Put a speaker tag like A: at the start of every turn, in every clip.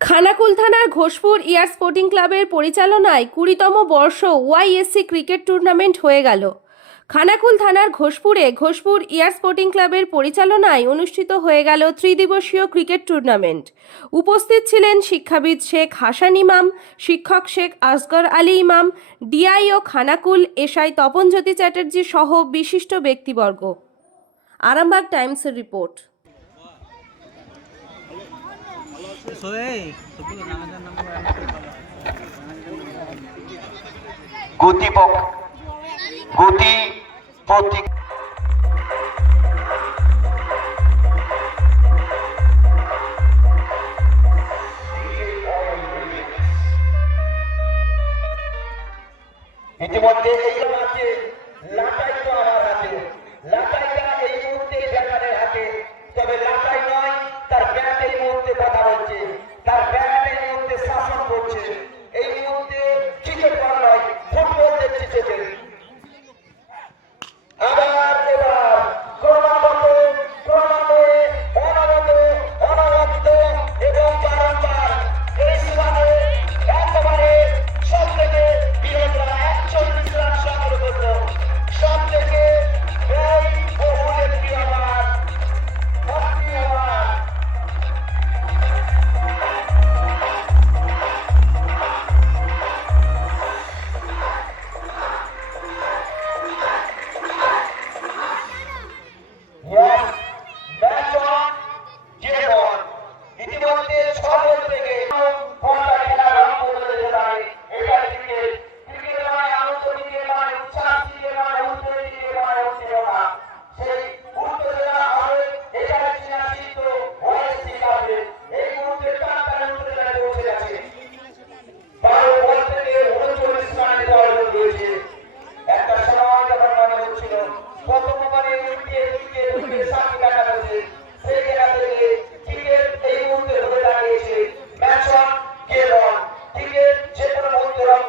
A: খানাকুল থানার ঘোষপুর ইয়ার স্পোর্টিং ক্লাবের পরিচালনায় কুড়িতম বর্ষ ওয়াইএসসি ক্রিকেট টুর্নামেন্ট হয়ে গেল। খানাকুল থানার ঘোষপুরে ঘোষপুর ইয়ার স্পোর্টিং ক্লাবের পরিচালনায় অনুষ্ঠিত হয়ে গেল ত্রিদিবসীয় ক্রিকেট টুর্নামেন্ট। উপস্থিত ছিলেন শিক্ষাবিদ শেখ হাসান ইমাম, শিক্ষক শেখ আসগর আলী ইমাম, ডিআইও খানাকুল, এসআই তপনজ্যোতি চ্যাটার্জি সহ বিশিষ্ট ব্যক্তিবর্গ। আরামবাগ টাইমসের রিপোর্ট।
B: গতি গতি প্রতীক ইতিমধ্যে এই মাঠে লাটাই তো আমার হাতে। লাটাইটা এই মুহূর্তে ব্যাটারের হাতে। তবে লাটাই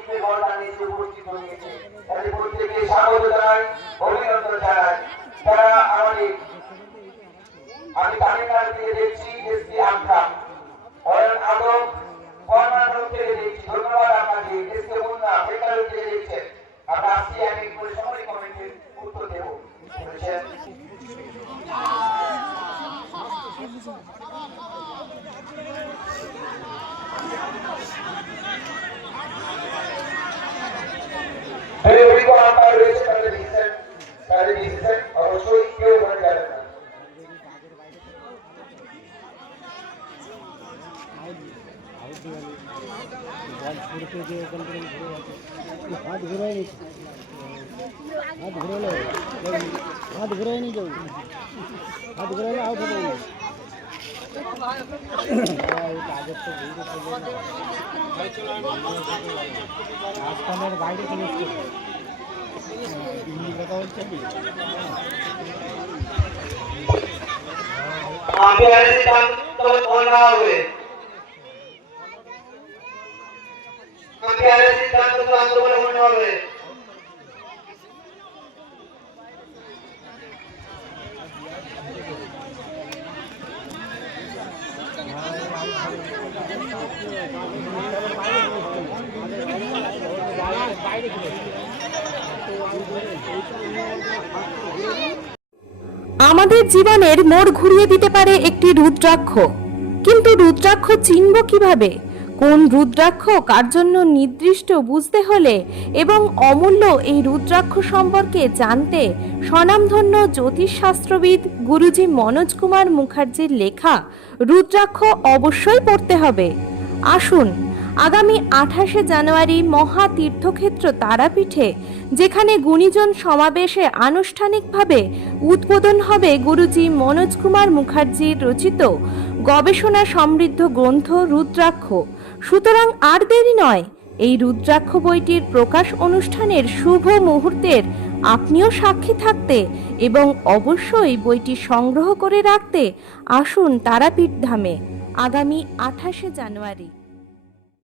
B: ক্রিকেট বলটা নিচে উপস্থিত হয়েছে। তাদের প্রত্যেকে স্বাগত জানাই, অভিনন্দন জানাই। তারা আমাদের, আমি তামিলনাড়ু থেকে দেখছি, এসপি আমকা অয়ন আদম ধন্যবাদ আপনাকে। থেকে দেখছেন। আমরা এক এক করে কমেন্টের উত্তর দেব করা আম্পায়ার রয়েছে তাদের ডিসিশন তাদের ডিসিশন অবশ্যই কেউ মনে যাবে না
C: বল ছুড়তে গিয়ে ওখান থেকে ঘুরে গেছে হাত ঘুরে নিচ্ছে হাত ঘুরে হাত ঘুরে নি যাও হাত ঘুরে আউট ঘুরে রাজস্থানের বাইরে কথা বলছে কি
B: আম্পায়ারের সিদ্ধান্ত মানা হবে।
A: আমাদের জীবনের মোড় ঘুরিয়ে দিতে পারে একটি রুদ্রাক্ষ। কিন্তু রুদ্রাক্ষ চিনব কীভাবে? কোন রুদ্রাক্ষ কার জন্য নির্দিষ্ট বুঝতে হলে এবং অমূল্য এই রুদ্রাক্ষ সম্পর্কে জানতে স্বনামধন্য জ্যোতিষশাস্ত্রবিদ গুরুজি মনোজ কুমার মুখার্জির লেখা রুদ্রাক্ষ অবশ্যই পড়তে হবে। আসুন, আগামী আঠাশে জানুয়ারি মহা তীর্থক্ষেত্র তারাপীঠে, যেখানে গুণীজন সমাবেশে আনুষ্ঠানিকভাবে উদ্বোধন হবে গুরুজি মনোজ কুমার মুখার্জির রচিত গবেষণা সমৃদ্ধ গ্রন্থ রুদ্রাক্ষ। সুতরাং আর দেরি নয়। এই রুদ্রাক্ষ বইটির প্রকাশ অনুষ্ঠানের শুভ মুহূর্তের আপনিও সাক্ষী থাকতে এবং অবশ্যই বইটি সংগ্রহ করে রাখতে আসুন তারাপীঠ ধামে। আগামী আঠাশে জানুয়ারি।